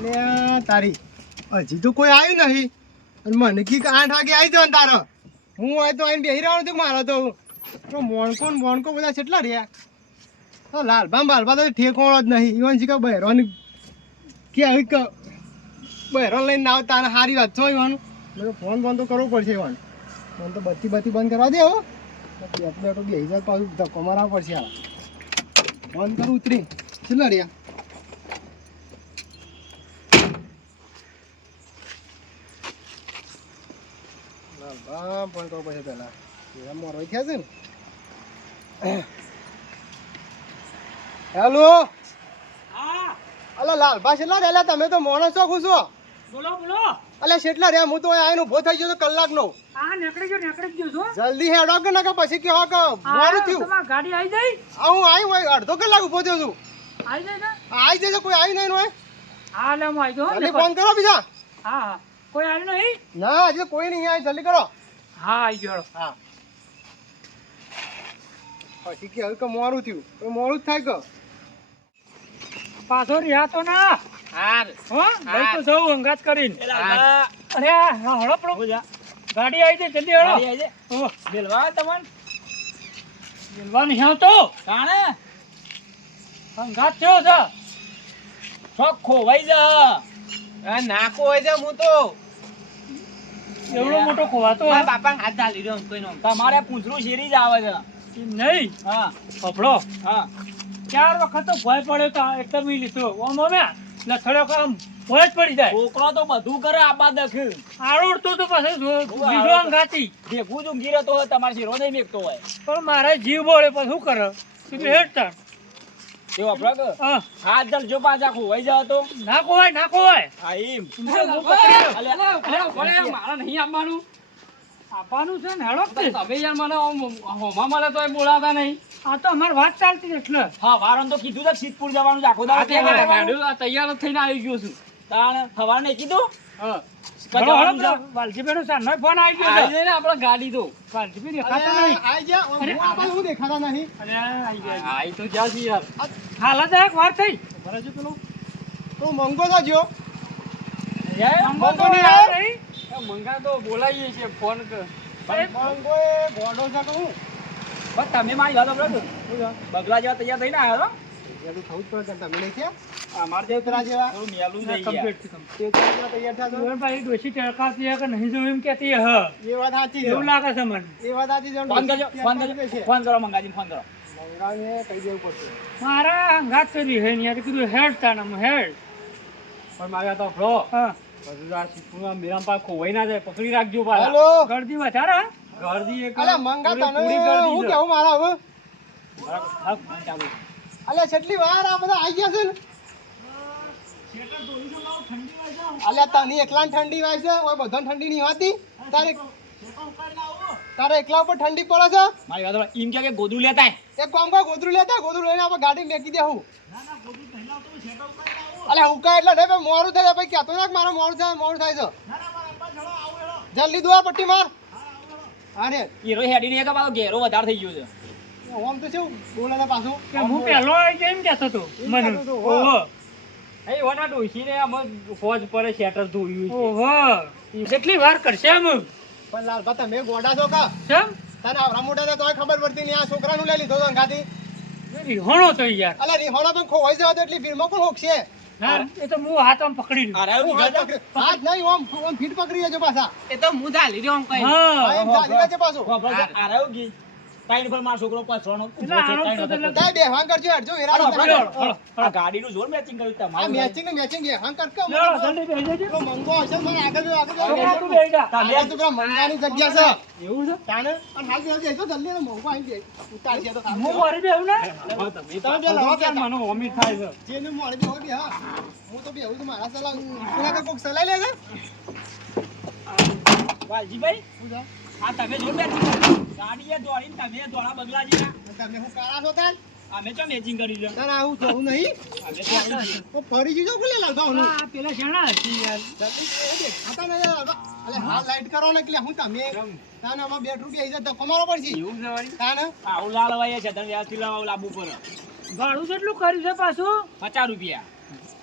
અને તારી હજી તો કોઈ આવ્યું નહીં અને મને કી 8 વાગે આવી જવાનું તારે હું હોય તો આઈને બેહી રહેવાનું હતું મારે તો મોણકો બધા કેટલા રહ્યા તો લાલબા તો ઠેકોણો જ નહીં ઈવન શીખા બહેરોની કે આવી કે બહેરો લઈને ના તારે સારી વાત છો ઈવાનું ફોન તો કરવો પડશે ઈવાનું ફોન તો બત્તી બંધ કરવા દે હો બેઠો બેસી જાય પાછું ધક્કો મારવા પડશે ફોન કરું ઉતરી કેટલા રહ્યા ફોન કરવો પડશે પેલા એવા મોરવાઈ થયા છે ને હેલો અલા લાલભા કેટલા રહેલા તમે તો માણસ છો ખુશો બોલો અલા કેટલા રહ્યા હું તો આઈને ઉભો થઈ ગયો કલાકનો નીકળી ગયો છો જલ્દી હેડો કે ના કે પછી કહો કે મોડું થયું તમારી ગાડી આવી જાય હું આવી હોય અડધો કલાક ઉભો થયો છું આવી જાય ને આવી જશે કોઈ આવી નહીં હોય હા લે હું આવી ગયો જલ્દી ફોન કરો બીજા હા કોઈ આવ્યું નહીં ના હજી કોઈ નહીં આવી જલ્દી કરો હા આવી ગયો હા પછી કે હવે કે મોડું થયું તો મોડું જ થાય કે પાછો રહ્યા તો ના હાર હો લઈ તો જવું અંગાત કરીને અરે હા હળો પડો ગાડી આવી જાય જલ્દી હળો આવી જાય ઓ બેલવા તમને બેલવા નહીં આવતો કાણે અંગાત થયો છે શોખ ખોવાઈ જા નાકો હોય છે હું તો એવડો મોટો ખોવાતો મારા બાપા હાથ ડાલી રહ્યો કોઈનો તમારે પૂંછડું શેરી જ આવે છે નહીં હા ફફડો હા 4 વખત તો ભય પડ્યો તો એટલે મેં લીધો ઓમ હવે લથડ્યો કામ ભય જ પડી જાય છોકરો તો બધું કરે આબા દખ આરોડતો તો પછી બીજો અંગાતી ભેગું જ ઊંઘી રહેતો હોય તમારે શીરો નહીં મેકતો હોય પણ મારે જીવ બોળે પછી શું કરે એટલે હેડતા એવું આપણે કે હા હાથ જલજો પાછા ખોવાઈ જાવ તો ના કોવાય હા એમ મારે નહીં આપવાનું છે ને હેડો તમે યાર મને હોમા મળે તો બોલાતા નહીં આ તો અમારી વાત ચાલતી એટલે હા વારન તો કીધું છે સિદ્ધપુર જવાનું છે આખો દાડો તૈયાર થઈને આવી ગયો છું તાણ સવારે નહીં કીધું વાલજીભાઈ નો ફોન આવી ગયો છે ને આપડે ગાડી તો વાલજીભાઈ દેખાતા નહીં આઈ જા હું આપણે હું દેખાતા નહીં અરે આવી ગયા આઈ તો જ્યાં છે યાર હાલત એક વાર થઈ બરાબર છે પેલો તો મંગો થજો મંગો નહીં મંગા તો બોલાવીએ છીએ ફોન કર મંગો એ ગોડો છે કે હું બસ તમે મારી વાત સાંભળો બગલા જેવા તૈયાર થઈને આવ્યો એનું થવું જ પડે તમે નહીં થયા અમારે જેવું પેલા જેવા થોડું મેલું થઈ ગયા તે તૈયાર થયા છો ભાઈ ડોશી ટળકાતી કે નહીં જોયું એમ કેતી હ એ વાત સાચી છે એવું લાગે છે મને એ વાત સાચી છે ફોન કરો મંગાજી ફોન કરો મંગાને કહી દેવું પડશે મારા અંગાત કરી હે ને યાર કીધું હેડ તાના હેડ પણ મારે તો ફ્રો હા મેરા પા ખોવાઈ ના જાય પકડી રાખજો પાછા હેલો ગળદી વધારે ઘરદી એક અલે મંગા તને હું કેવું મારા હવે અલે કેટલી વાર આ બધા આવી ગયા છે ને અલે તને એકલા ઠંડી વાય છે ઓય બધાને ઠંડી નહીં હોતી તારે એકલા ઉપર ઠંડી પડે છે મારી વાત એમ કે ગોદું લેતા એક કામ કર ગોદરું લઈને આપણે ગાડી મેકી દે હું અલે હુકા એટલે નહીં ભાઈ મોડું થાય ભાઈ કહેતો ના મારે મોડું થાય છે જલ્દી દુઆ પટ્ટી માર અરે હીરો હેડી ને પાછો ઘેરો વધારે થઈ ગયો છે ઓમ તો શું બોલે ને પાછું કે હું પહેલો આવી જાય એમ કહેતો તો મને ઓહો એ ઓના ડોશી ને આમ ફોજ પર શેટર ધોયું ઓહો કેટલી વાર કરશે એમ પણ લાલભા તમે ગોડા છો કા કેમ તને આવડા મોટા ને તોય ખબર પડતી નહીં આ છોકરાનું લઈ લીધો તો અંગાથી રીહોણો તો યાર અલે રીહોણો તો ખોવાઈ જાવ તો એટલી ભીડમાં કોણ હોકશે ના એ તો હું હાથ આમ પકડી લીધું હાથ નહીં ઓમ ફીટ પકડી લેજો પાછા એ તો હું ધાલી રહ્યો કઈ હા એમ ચાલી લેજે પાછું આરાયો ગઈ ટાઈમ પર મારો છોકરો પાછળનો દાય બે હાં કરજો હેડજો હેરા આ ગાડીનું જોર મેચિંગ કર્યું આ તમારું મેચિંગ બે હાં કર કે જલ્દી બેસી જજો તો મંગો હશે મને આગળ તું બેસી જા તમે તો પેલા મંગાની જગ્યા છે એવું છે તાને અને હાલ જલ્દી તો જલ્દી ને મંગો આવી જાય ઉતાર છે તો હું મારી બેહું ને તમે બે લાવો કે મને વોમિટ થાય છે જેને મોડે બે હોય બે હા હું તો બે હું તો મારા સલાહ કોના કે કોક સલાહ લેજે વાલજીભાઈ શું છે આ તમે જોર મેચિંગ ગાડીએ દોડીને તમે દોડા બગલાજી તમે હું કાળા છો તાન અમે તો મેચિંગ કરી છે તાર આવું જોવું નહીં અમે તો આવી ગઈ. ઓ ફરી જીજો કે લાલબા હું આ પેલા શેણા હતી યાર આતા ને લાલબા અલે હાલ લાઈટ કરો ને એટલે હું તમે તાને આમાં બેટરૂ બેહી જાય ધક્કો મારવો પડશે એવું છે વળી તાને આવું લાલવાય છે તને વ્યાજથી લાવવા લાવવું પડે ભાડું કેટલું કર્યું છે પાછું 50 રૂપિયા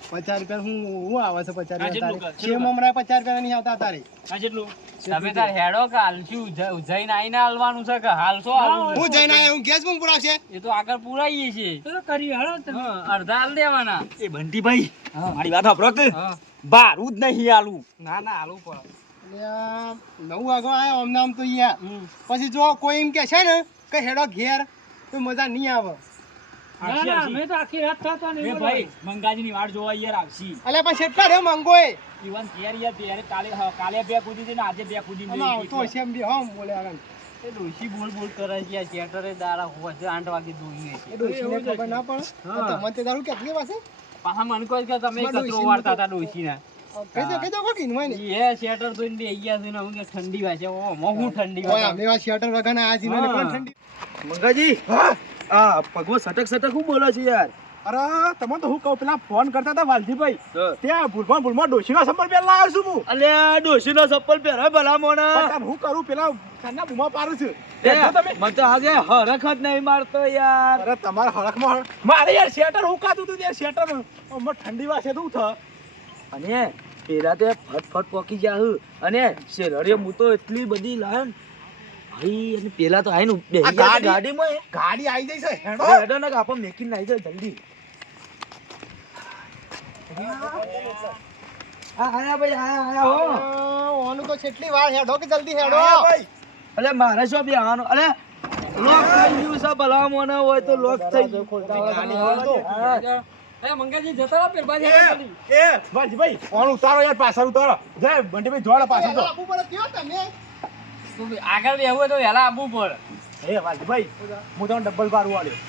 50 રૂપિયા હું આવે છે 50 હા, જેટલું રૂપિયા કર, છે મમરા 50 રૂપિયા નહીં આવતા તારે આ જેટલું તમે તાર હેડો કે હાલશું જઈને આઈને હાલવાનું છે કે હાલશો હાલવું હું જઈને આવ્યો હું ગેસ પણ પુરાવશે એ તો આગળ પુરાઈએ છીએ તો કરી હાલો તમે હા, અડધા હાલ દેવાના એ બંટીભાઈ હા. મારી વાત સાંભળો કે હા. બારું જ નહીં આલું ના ના હાલવું પડે એટલે આ 9 વાગવા આવ્યો અમને આમ તો યાર પછી જો કોઈ એમ કે છે ને કે હેડો ઘેર તો મજા નહીં આવે ના ના અમે તો આખી રાત થતા એ નહીં ભાઈ મંગાજીની વાટ જોવા યાર આવશી અલ્યા પણ કેટલા રે મંગો એ ઈવન ઘેર યાર ત્યારે કાલે બે કૂદી હતી ને આજે બે કૂદી આમાં આવતો હશે એમ બી હમ બોલે આગળ એ ડોશી બોલ બોલ કરે છે ચેટરે દાડા હોય છે 8 વાગે દોઈએ છે એ ડોશીને ખબર ના પડે હા. તમને તે દારૂ કેટલી પાસે પાછા મને કહે કે તમે મારા કચરો ડોશીને વાળતા તો- હતા ડોશીના કઈ દો કોકી હોય ને એ શેટર તો બે ગયા છે ને હું કે ઠંડી વાગે ઓ હું ઠંડી ઓય વાગે અમે આ શિયાટર વગાને આ જીનો ને હા. પણ ઠંડી મંગાજી આ ભગવો સટક સટક શું બોલો છે યાર અરે તમે તો હું કહું પેલા ફોન કરતા હતા વાલજીભાઈ તો. ત્યાં ભૂલમાં ડોશીનો સંપર્ક પેલા લાવ્યો છું હું અલ્યા ડોશીનો ચપ્પલ પહેરા ભલા મોણા પણ હું કરું પેલા કાના બુમા પાડું છું એ, જો તમે મને તો આજે હરખ જ નહીં મારતો યાર અરે તમારા હળકમાં મારે યાર શેટર હુકાતું હતું યાર શેટર ઠંડી વાસે તો થ અને પેલા તે ફટફટ પોકી જાહુ અને શેરડીએ હું તો એટલી બધી લાયો ને ભાઈ અને પેલા તો આઈને બેહી આ ગયા ગાડી- ગાડીમાં એ. ગાડી આવી જાય છે હેડો અરે હેડો ને કે આપણે મેકીને આવી જાય જલ્દી આયા ભાઈ આયા હો ઓનું તો કેટલી વાર હેડો કે જલ્દી હેડો હા ભાઈ અલે મારે શું બેહવાનું અલે લોક થઈ ગયું છે ભલા મોને હોય તો લોક થઈ ગયું એ મંગાજી જતા રહો પેલા બાજુ એ વાલજીભાઈ ફોન ઉતારો યાર પાછળ ઉતારો જય બંટીભાઈ જોડે પાછળ તો આપવું પડે કયો તમે આગળ બેહવું હોય તો વહેલા આવવું પડે એ વાલજીભાઈ હું તમને ડબલ બારું વાળ્યો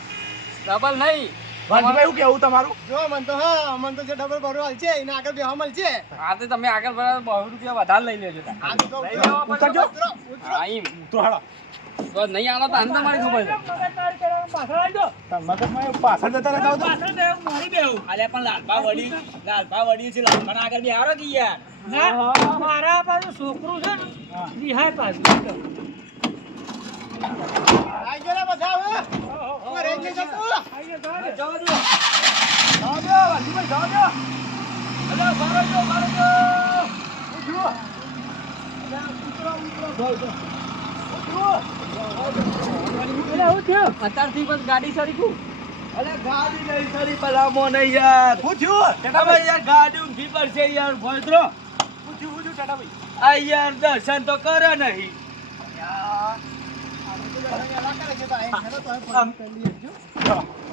ડબલ નહીં વાલજીભાઈ શું કેવું તમારું જો મન તો હા મન તો જે ડબલ ભરો હાલ છે એને આગળ બેહવા મળશે આ તો તમે આગળ બરાબર 100 રૂપિયા વધારે લઈ લેજો તાર. આ તો લઈ લેવા ઉતરજો. હા ઈ ઉતરો હાલો તો નહીં આલો તો આને તમારી ખબર છે પાછળ આવી જાઓ. મગજમાં પાછળ જતા રહેતા હો તો પાછળ બેહું, મારી બેહું. અલે પણ લાલબા વડી છે લાલબાના આગળ બી હારો કે યાર ના મારા પાછું છોકરું છે ને રિહાય પાછું આઈ ગયો ને બધા હવે ઓ રે કે જતો આઈએ જવા દે. જવા દો જાઓ દો વાલજીભાઈ જાઓ દો અલે મારો જો ઉતરો એટલે હું થયું? અત્યારથી બસ ગાડી સરીકું અલે ગાડી નહીં સરી ભલા મોને યાર હું થયું તમે યાર ગાડી ઊંઘી પડશે યાર ભોયદ્રો હું થયું ટાટાભાઈ આ યાર દર્શન તો કરે નહીં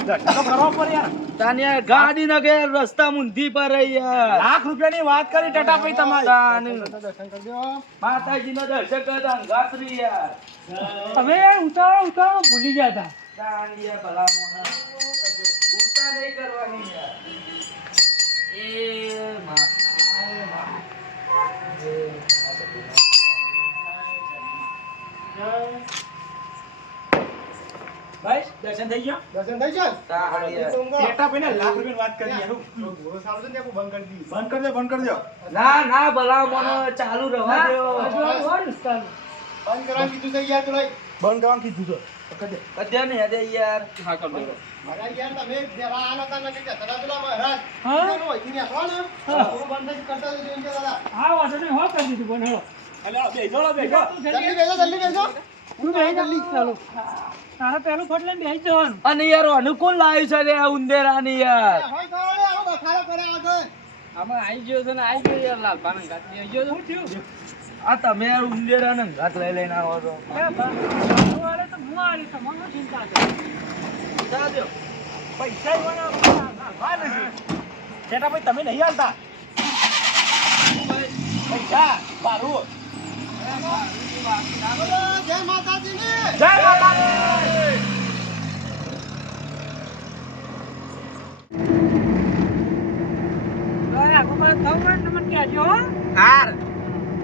દર્શન તો કરવા પડે યાર તાને યાર ગાડી ન કે રસ્તા ઊંધી પર રહી યાર લાખ રૂપિયાની વાત કરી ટાટાભાઈ તમારી તાને દર્શન કરી દો માતાજીનો દર્શન કરતા ગાત્રી યાર તમે યાર ઉતાવળ ભૂલી ગયા હતા. તાને યાર ભલા મોના ઉતા નહીં કરવાની યાર એ માં ભાઈ દર્શન થઈ ગયા દર્શન થઈ જાય તાને યાર ટાટાભાઈને લાખ રૂપિયાની વાત કરી યાર ઘોડો સારું છે ને બંધ કરી દી બંધ કરી દો ના ના ભલા મોનો ચાલુ રહેવા હજુ દો આ વાળું જ ચાલુ. બંધ કરવાનું કીધું છે યાર તો બંધ કરવાનું કીધું છે પકડ દે કદ્યા ને યાર યાર હા કર દો મારા યાર તમે જરા આ નતા ન કે તરા પેલા મહારાજ હા? એનો હોય થી આવો ને થોડું બંધ જ કરતા જજો એમ કે દાદા આ વાંધો નહીં, હો કરી દીધું પણ હેલો. અલ્યા બેસો બેસો જલ્દી બેસો તું બેહી જા. ચાલો. તારે પેલું ફટ લઈને બેસી જવાનું. અને યાર અનુકૂળ લાવ્યું છે રે આ ઉંદેરાની યાર હોય ખાવાડે આવો બખાડો કરે આગળ આમાં આવી ગયો છે ને આવી ગયો યાર લાલપાના ગાડી આવી ગયો શું થયું? આ તમે યાર ઉંદેરાને ઘાત લઈ લઈને આવો છો એ હું આલે તો હું આલે, તમારે શું ચિંતા છે? જા દો પૈસા ટાટાભાઈ તમે નહીં હાલતા પૈસા મારું બોલો જય માતાજી ને જય માતાજી હવે આખું બધું થવું હોય ને મને કહેજો, હો. હાર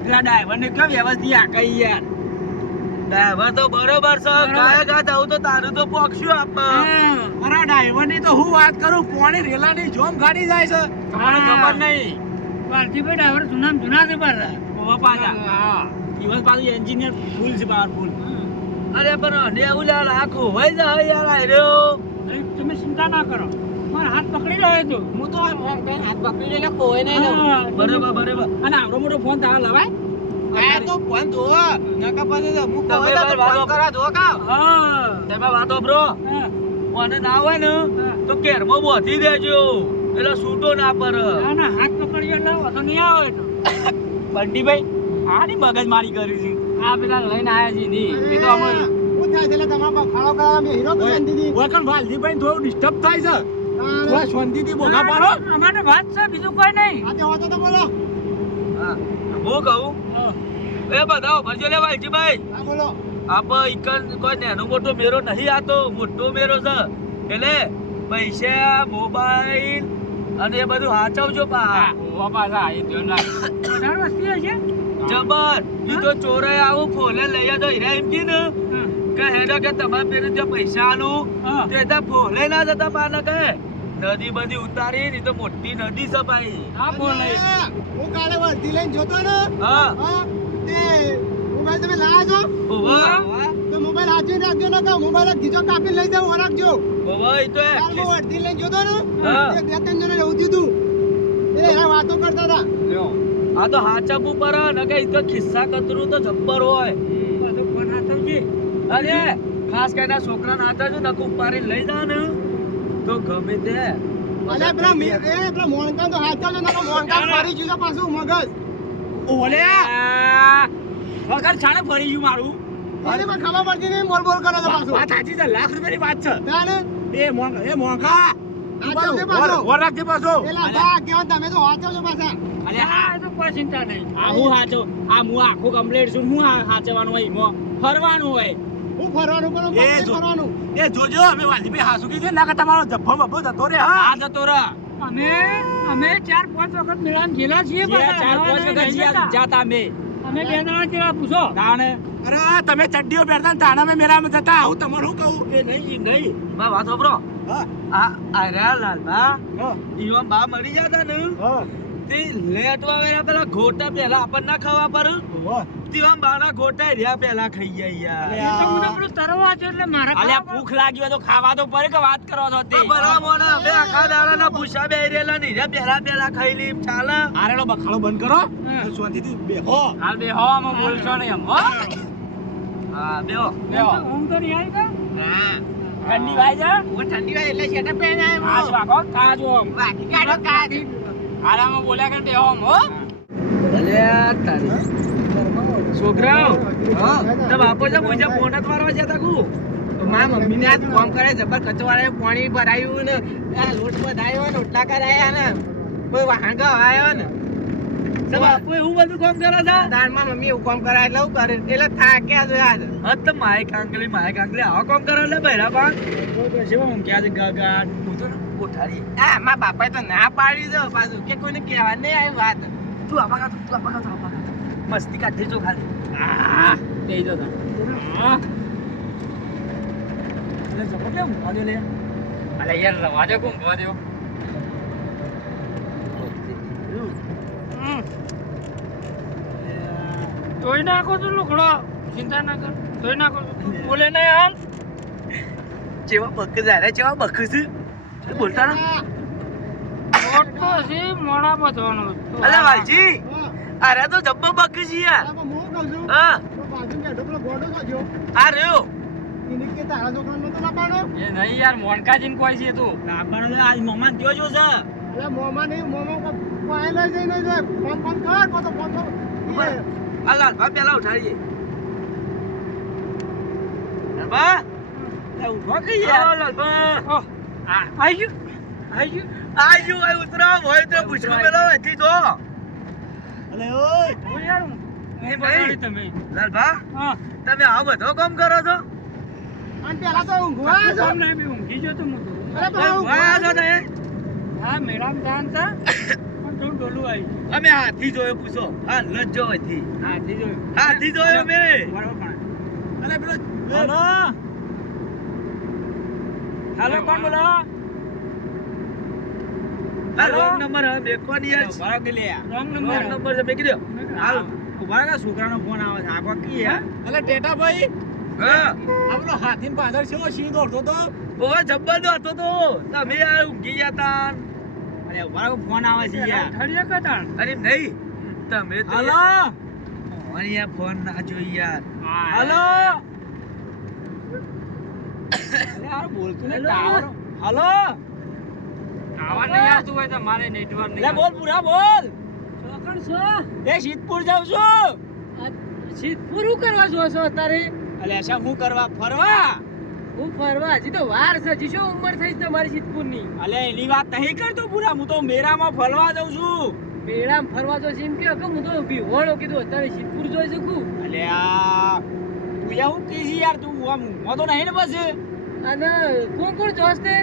પેલા ડ્રાઈવરને કેમ વ્યવસ્થિત આ કઈ યાર ડ્રાઈવર તો બરોબર છે ગાય ગા જવું તો તારું તો પોક્ષું આપ અરે ડ્રાઈવરની તો હું વાત કરું પોણી રેલાની જોમ ગાડી જાય છે તમને ખબર નહીં વાલજીભાઈ ડ્રાઈવર જૂના છે પાછા. ઓવા પાછા હા. દિવસ પાછું એન્જિનિયર ફૂલ છે પાવરફુલ અરે પણ અને એવું યાર આખું હોય જાય યાર આયરો તમે ચિંતા ના કરો. મારો હાથ પકડી રહ્યો તો હું તો આમ કઈ હાથ પકડી લઈને કોઈ નહીં લઉં. હા, બરાબર અને આવડો મોટો ફોન તારા લવાય આ તો ફોન જોવો નકા પછી તો હું તમે કહું તો વાતો. ફોન કરવા જો કા હા તમે વાતો બ્રો હા. મને ના હોય ને તો કેરમાં બોધી દેજો એટલે છૂટો ના પર આના હાથ પકડી એટલે વાંધો નહીં આવે તો બંટીભાઈ આની મગજ મારી કરી છે આ પેલા લઈને આયા છે ની એ તો અમે શું થાય છે એટલે તમારા ખાડો કરવા મેં હીરો કરી દીધી ઓય કણ વાલજીભાઈ થોડું ડિસ્ટર્બ થાય છે તાણે. થોડા શાંતિથી બોગા પાડો અમારે વાત છે બીજું કોઈ નહીં આજે હોતો તો બોલો હા હું કહું એ બધા ભરજો લે વાલજીભાઈ હા બોલો આપ ઈકન કોઈ નાનો મોટો મેરો નહીં આતો મોટો મેરો છે એટલે પૈસા મોબાઈલ અને એ બધું હાચવજો પા ઓ પાછા એ ધ્યાન રાખ વધારે વસ્તી હશે જબર ઈ તો ચોરે આવું ફોલે લઈ જતો હીરા એમ કી ને કે હેડો કે તમારે પેલે જે પૈસા આલું હા. તે ત્યાં ફોલે ના જતા પાને કે નદી બધી ઉતારી ની તો મોટી નદી છે ભાઈ હા બોલે હું કાલે વર્ધી લઈને જોતો ને હા હા તે મોબાઈલ તમે લાયા છો ઓવા તો મોબાઈલ હાચવીને રાખજો ને કે મોબાઈલ ગીજો કાપી લઈ જાવ રાખજો ઓવા ઈ તો કાલ હું વર્ધી લઈને જોતો ને હા. એક બે ત્રણ જણા એવું થયું હતું એ વાતો કરતા હતા આ તો હાચપું પર ને કે ઈ તો ખિસ્સા કતરું તો જબ્બર હોય બધું ફોન હાથવજે અરે ખાસ કરીને આ છોકરાને હાથે જો નકુ ઉપાડી લઈ જા ને તો ગમે તે અલ્યા પેલા મોણકા તો હાચવજો ને તો મોણકા ફરી ગયું છે પાછું મગજ ઓલે વગર છાણે ફરી ગયું મારું એને પણ ખબર પડતી નહીં બોલ બોલ કરે છે પાછું વાત સાચી છે લાખ રૂપિયાની વાત છે તાને એ મોંઘા હાચવજે પાછો ઓર રાખજે પાછો એલા બા કેવા તમે તો હાચવજો પાછા અરે હા એ તો કોઈ ચિંતા નહીં આ હું હાચો આ હું આખું કમ્પ્લીટ છું હું હાચવાનું હોય એમાં ફરવાનું હોય હું ફરવાનું કરું એ પાછું જો. ફરવાનું એ જોજો અમે વાલજીભાઈ હાસુકી છે ના કે તમારો જબ્બો બબ્બો જતો રે હા આ જતો રે અમે 4-5 વખત મિલાન ગયેલા છીએ ચાર પાંચ વખત જાતા અમે અમે બે જણા જેવા પૂછો તાણે અરે તમે ચડ્ડીઓ પહેરતા ને તાણા મેં મેરામાં જતા આવું તમારું કહું એ નહીં બા વાત હોબરો હા આ રહ્યા લાલબા હા ઈવા બા મરી જતા ને હા તે લેટવા વેરા પેલા ઘોટા પેલા આપણને ના ખાવા પર વાહ. તેવા બાના ઘોટા રહ્યા પેલા ખાઈ ગયા અલે યાર એ તો મને પેલું તરવા છે એટલે મારે અલ્યા ભૂખ લાગી હોય તો ખાવા તો પડે કે વાત કરો છો તે બરાબર હવે આખા દાડાના ભૂસા બે રહેલા ની રે પેલા ખાઈ લી ચાલે આરેલો બખાડો બંધ કરો હા. શાંતિથી બેહો હાલ બે હો અમે બોલશો નહીં એમ હો હા બેહો ઊંઘ તો નહીં આવી કા? ઠંડી વાય છે ઠંડી હોય એટલે શેટર પહેરીને આવ્યો. આ વાકો કાજો આમ બાકી કાઢો કાઢી. આરામાં બોલ્યા કર બેહો આમ હો અલ્યા તારી છોકરાઓ તો બાપો છે પૂજા પોટા મારવા જતા કુ મારા મમ્મીને આ કામ કરે જબર કચવાળે પાણી ભરાયું ને આ લોટ બધાયો ને ઓટલા કરાયા ને કોઈ વાહંગા આવ્યો ને તો બાપો એવું બધું કામ કરે છે દાનમાં મમ્મી એવું કામ કરાય એટલે એવું કરે એટલે થાક્યા છે આજ હા તો માય કાંકલી આવા કામ કરે એટલે બૈરા બા હું ક્યાં છે ગાગાટ કોઠારી આ મારા બાપાએ તો ના પાડી દો પાછું કે કોઈને કહેવા નહીં આવી વાત તું આવા કા મસ્તી કાઢી જો ખાલી આ દે દો તા હા એટલે જબર કેમ આજે લે અલે યાર રવા દે કોમ રવા દે ધોઈ નાખો તો લુગડો ચિંતા ના કર ધોઈ નાખો બોલે નહીં હાલ ચેવા બક જાય ચેવા બક છે બોલતા ને મોટો છે મોડા બધવાનો અલે વાલજી અરે તો જબ્બો બક છે યાર હું કહું છું હા તો બાજુ બેઠો પેલો ગોડો કાઢ્યો આ રહ્યો એને કે તારા છોકરાને તો ના પાડો એ નહીં યાર મોણકાજીન કોઈ છે તું લાબાનો આજ મમાન કયો જો છે એટલે મોમાં નહીં મોમાં કોઈ લઈ જઈને જાય ફોન ફોન કર કો તો ફોન તો આ લાલબા પેલા ઉઠાડીએ લાલબા ઉભો કે યાર લાલબા ઓહ આઈ ગયું આયુ આય ઉતરા હોય તો પૂછકો પેલા અહીંથી જો અલે ઓય હું યાર હું એ બગાડી ભાઈ તમે લાલબા હા તમે આ બધો કામ કરો છો અને પેલા તો ઊંઘવા છો કામ નહીં બી ઊંઘી ગયો તો હું તો. અરે પેલા વાયા છો ને હા મેડમ જાન તા પણ થોડું ડોલું આવી અમે હાથી જોયો પૂછો હા લજ જો અહીંથી હાથી જોયું હાથી જોયો મે બરાબર પણ અલે પેલો હાલો હાલો કોણ બોલો આ રોંગ નંબર હવે બેકવાની યાર બરાબર કે લે રોંગ રોંગ નંબર નંબર છે બેકી દો હાલ ઉભા કા છોકરાનો ફોન આવે છે આ કો કી હે અલે ટેટા ભાઈ હા આપણો હાથીન પાછળ છે સિંહ દોડતો તો ઓવે જબ્બર તો હતો તો તમે આ ઊંઘી ગયા તા અરે મારો ફોન આવે છે યાર ઠળિયા કતાણ અરે નહીં તમે તો હલો અમારી આ ફોન ના જોઈ યાર હલો અરે યાર બોલતું ને ટાવર હલો આવા નહીં આવતું હોય તો મારે નેટવર્ક લે બોલ પૂરા બોલ ચોકણ છો એ સિદ્ધપુર જાઉં છું સિદ્ધપુર હું કરવા જો છો અત્યારે અલે અચ્છા હું કરવા ફરવા હું ફરવા હજી તો વાર છે હજી શું ઉંમર થઈ છે તમારી સિદ્ધપુરની અલે એની વાત નહીં કરતો પૂરા હું તો મેરામાં ફરવા જાઉં છું પેડામ ફરવા જો છે એમ કે હું તો ભીહોળો કીધું અત્યારે સિદ્ધપુર જોઈ શકું અલે આ તું યા હું કીધી યાર તું આમ હું તો નહીં ને બસ અને કોણ કોણ જોશ તે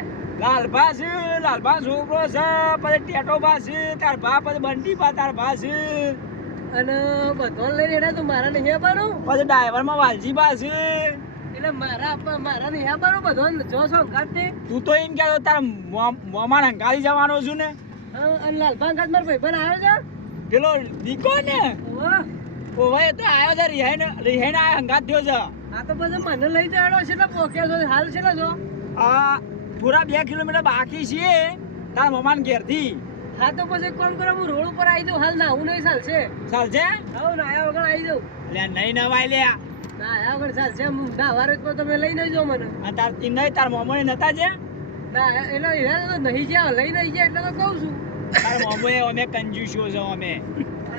લાલભા છે લાલભા છોકરો છે પછી ટેટોબા છે તાર ભા પછી બંટીબા તાર ભા છે અને બધો લઈને એડા તો મારા નહીં આવવાનું પછી ડ્રાઈવરમાં વાલજીબા છે એટલે મારા નહીં આવવાનું બધો જોશો અંગાત તે તું તો એમ કહેતો તારા મોમાં હંકારી જવાનો છું ને અને લાલભા અંગાત મારો ભાઈબંધ આવ્યો પેલો દીકો ને છે ઓહ ઓવે એ તો આવ્યો છે રિહાઈને આ હંગાત થયો છે આ તો પછી મને લઈ જવાનો છે એટલે પોકે છો હાલ છે ને જો આ થોડા 2 કિલોમીટર બાકી છે તારા મમાન ઘેરથી હા તો પછી કોમ કરો હું રોડ ઉપર આવી જાઉં હાલ ના હું નહીં ચાલશે ચાલશે આવો ના આયા વગર આવી જાઉં લે નહીં નવાય લે ના આયા વગર ચાલશે હું ના વારે તો તમે લઈ નહીં જાઓ મને અને તાર તી નહીં તાર મોમોને નતા છે ના એટલે હીરા તો નહીં જ્યાં લઈ નહીં જાય એટલે તો કહું છું તાર મોમોએ અમે કંજૂસ્યો છે અમે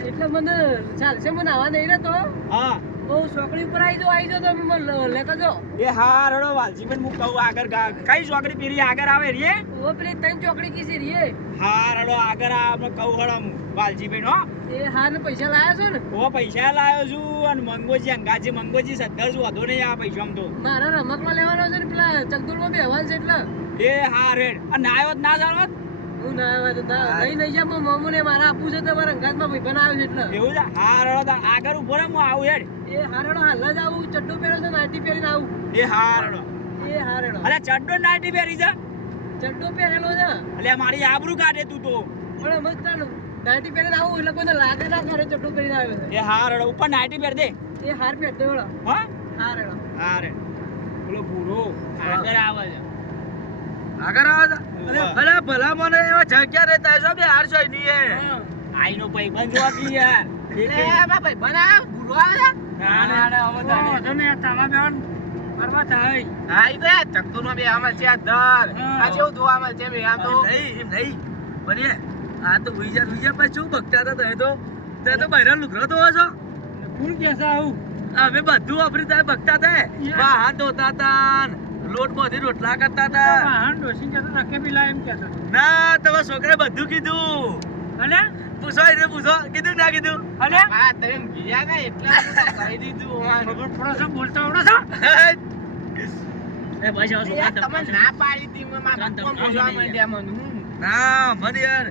એટલે મને ચાલશે મને આવા નહીં રહેતો હા બહુ ચોકડી ઉપર આવી જાઓ તમે મને લેતો જાઓ એ હા રડો વાલજીબેન હું કહું આગળ કઈ ચોકડી પેરી આગળ આવે રે ઓ પેલી ત્રણ ચોકડી કીધી રીએ હા રડો આગળ આ અમે કહું હડો હું વાલજીબેન હો એ હા ને પૈસા લાયા છો ને ઓ પૈસા લાવ્યો છું અને મંગોજી અંગાજી મંગોજી 17 છું વધો નહીં આ પૈસા તો મારા રમકડો લેવાનો છે ને પેલા ચકદુરમાં બેહવાનું છે એટલે એ હા રેડ અને આવ્યો જ ના જાણો હું ના આવ્યા તો ના લઈ નહીં જાય મામુને મારા આપવું છે તમારા અંગાતમાં ભાઈબંધ આવ્યો છે એટલે એવું છે હા રડો તો આગળ ઉભો રહે હું આવું હેડ એ હારેડો હાલ જ આવું ચડ્ડો પહેરો છે નાઇટી પહેરીને આવું એ હા રડો એ હારેડો અલે ચડ્ડો નાટી પહેરી છે ચડ્ડો પહેરેલો છે અલે મારી આબરૂ કાઢે તું તો પણ મસ્ત નાઇટી પહેરીને આવું એટલે કોઈને લાગે ના કરે ચડ્ડો પહેરીને આવ્યો છે એ હા રડો ઉપર નાટી પહેર દે એ હાર પહેરતો એવડો હા હારેડો હા રે બોલો ભૂરો આગળ આવે છે આગળ આવો ઉવ્વ. અરે ભલા મને એવા જગ્યા રહેતા છો બે હાર છો નહીં એ આઈનો ભાઈબંધ જોવા કી યાર એટલે મારા ભાઈબંધ આ ભૂલો આવે છે ના ના ના હવે વધુ ને તાવા બેવાન ફરવા થાય હા ઈ તો ચકતુનો બે આમાં છે આ દર હા. આ જેવું જોવા મળે છે બે આમ તો નહીં એમ નહીં બરીએ આ તો હુઈજા પછી શું બગતા હતા તે તો બહેરા લુગરો તો છો કોણ કેસે આવું અમે બધું વાપરી ત્યાં બગતા હતા વાહન ધોતા હતા લોટ બધી રોટલા કરતા હતા વાહન ડોસી કેતો નકે પેલા એમ કેતો ના તમે છોકરાએ બધું કીધું અને પૂછો એને પૂછો કીધું ના કીધું અને આ તમે ગિયા ને એટલે કહી દીધું ખબર પડો છો બોલતો આવડો છો એ ભાઈ જાઓ યાર, તમે ના પાડી હતી મેં મારા શાંત કોણ થા, બોલવા નહીં માંડ્યા મને ના મને યાર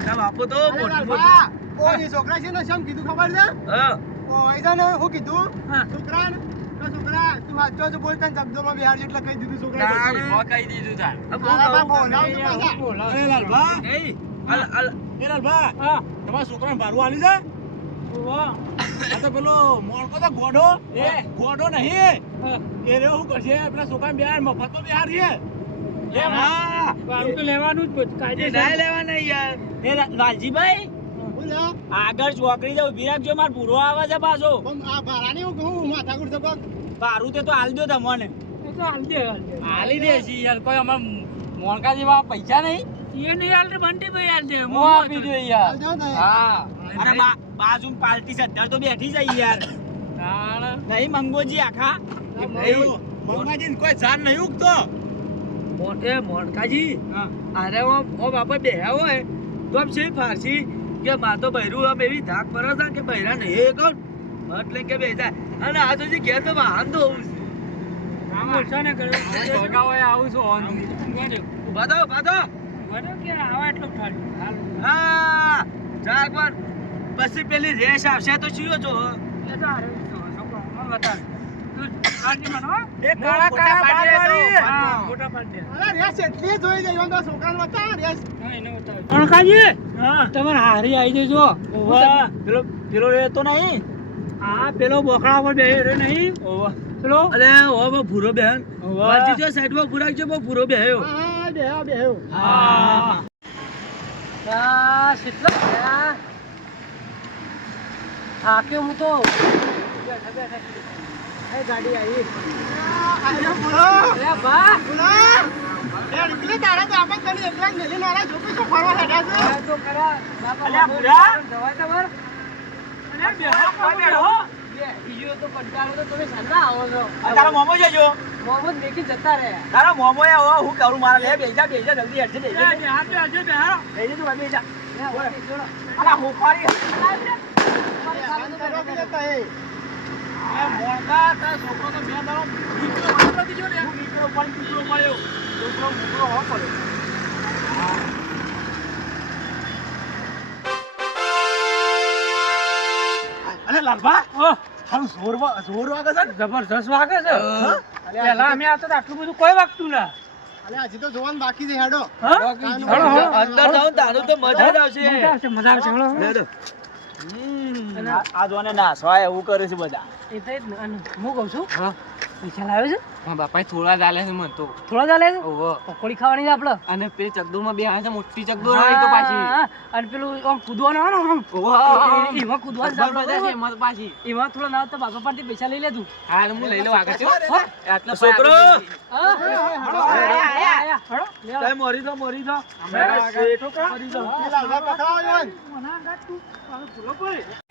તારા બાપુ તો અરે મોટું લાલભા, ઓ એ છોકરા છે ને શેમ કીધું ખબર છે હા ઓ એ છે ને હું કીધું હા. છોકરા ને તો છોકરા તું સાચો છો બોલતા ને શબ્દોમાં બિહાર એટલે કહી દીધું છોકરા કહી દીધું તાર મારા બાપ બોલાવજો પાછા. અરે લાલભા એ અલ એ લાલભા હા તમારા છોકરાને ભારું આલી છે વાહ આ તો પેલો મોણકો તો ગોડો એ ગોડો નહીં એ રે શું કરશે પેલા છોકરાને બિહાર મફતમાં બિહાર છે એમ હા વારું તો લેવાનું જ બધું એ કાયદેસર ના લેવાના યાર એ વાલજીભાઈ બોલ ને. આગળ ચોકડી જાવ ઉભી રાખજો માર પૂરો આવે છે પાછો પણ આ ભારાની હું કહું માથાકૂટ તો કોક. ભારું તે તો હાલ દો તમને એ તો હાલ દે હાલી દે છે યાર કોઈ અમાર મોણકા જેવા પૈસા નહીં એ નહીં હાલ બંટી ભાઈ હાલ દે હું આપી દો યાર હાલ જાઓ ને. હા અને બાજુ પાલટી સદ્ધર તો બેઠી જાય યાર નહીં મંગોજી આખા મંગાજીને કોઈ જાન નહીં ઉગતો મોટે મોણકાજી હા અરે ઓ બાપા બેહ્યા હોય તો આમ છે ફારસી કે માં તો બૈરું આમ એવી ધાક પર હતા કે બૈરા નહીં એ કોણ એટલે કે બેસા અને આ સુધી ઘેર તો વાહન તો હોવું છે કામ ઓછા ને કર્યો ભોગા હોય આવું છું ઓન ઉભા થો બરાબર કે આવા એટલું ઠાડું હા જાગવાન પછી પેલી રેસ આવશે તો ચિયો છો એ તો હારે છોકરો બતા તું આજી મનો એ કાળા કાળા બાદવાળી. હા ફોટા પાડ દે અરે રેસ એટલી જોઈ જાય એમ તો છોકરાને બતા રેસ. હા એને ઉતાર અણકાજી હા તમારે હારી આવી જજો ઓવા પેલો પેલો રહેતો નહીં હા પેલો બોકડા પર બેહી રહ્યો નહીં પેલો અરે ઓ બો ભૂરો બેન વાંચી જો સાઈડમાં ભૂરા છે બો ભૂરો બેહ્યો હા બેહો બેહો હા કેટલા થયા થાક્યો હું તો ગાડી આવી અરે બોલો અરે બા બોલો એ નીકળી તારા તો આપણે તને એકલા મેલી નારા જોકે શું ફરવા હેડ્યા છે આ તો ખરા બાપા અલ્યા ભૂરા. જવાય તમાર અરે બેહો કોઈ બેહો બીજો તો કંટાળો તો તમે સાંધા આવો છો તારા મોમો જજો મોહમ્મદ મેકી જતા રહ્યા તારા મોમો એ હો હું કરું મારા લે બેજા જલ્દી હેડજે બેજા હાથ બે હાથ બે હારો બેજા તું બેજા લે વાટી જોડો અલા હું ફારી મોણકા તારા છોકરો તો બે દાડો દીકરો મારવા દીધો ને દીકરો પણ દીકરો મળ્યો છોકરો મોકરો હો પડ્યો અરે લાલભા ઓહ હારું જોર વાગે છે ને જબરજસ્ત વાગે છે પેલા અમે આવતા તો આટલું બધું કોઈ વાગતું ના અલે હજી તો જોવાનું બાકી છે હેડો હા હળો હળો અંદર જાવ તારું તો મજા જ આવશે મજા આવશે હળો લે દો આ જોને નાસવાય એવું કરે છે બધા એ તો જ ને. અને હું કહું છું પૈસા લાવ્યો છે હા બાપા થોડા ચાલે છે મને તો થોડા ચાલે છે ઓહો પકોડી ખાવાની છે આપડે અને પેલી ચકદોરમાં બે આવે છે મોટી ચકદોર આવી તો પાછી હા, અને પેલું આમ કૂદવાનું આવે ને આમ. ઓહો એમાં કૂદવાનું છે ખબર આપણે. પડે છે એમાં તો પાછી એમાં થોડા ના હોય તો બાપા પાસેથી પૈસા લઈ લે તું હા હું લઈ લઉં આગળ છે આટલા છોકરો હા? હળો, આયા, હળો. લે આવો. કઈ મરી દો મરી દો અમે શેઠો કા? મરી દો લાલભા પકડાવો જોવાનું મને આ ગાંઠ તું. આ ભૂલો કોઈ.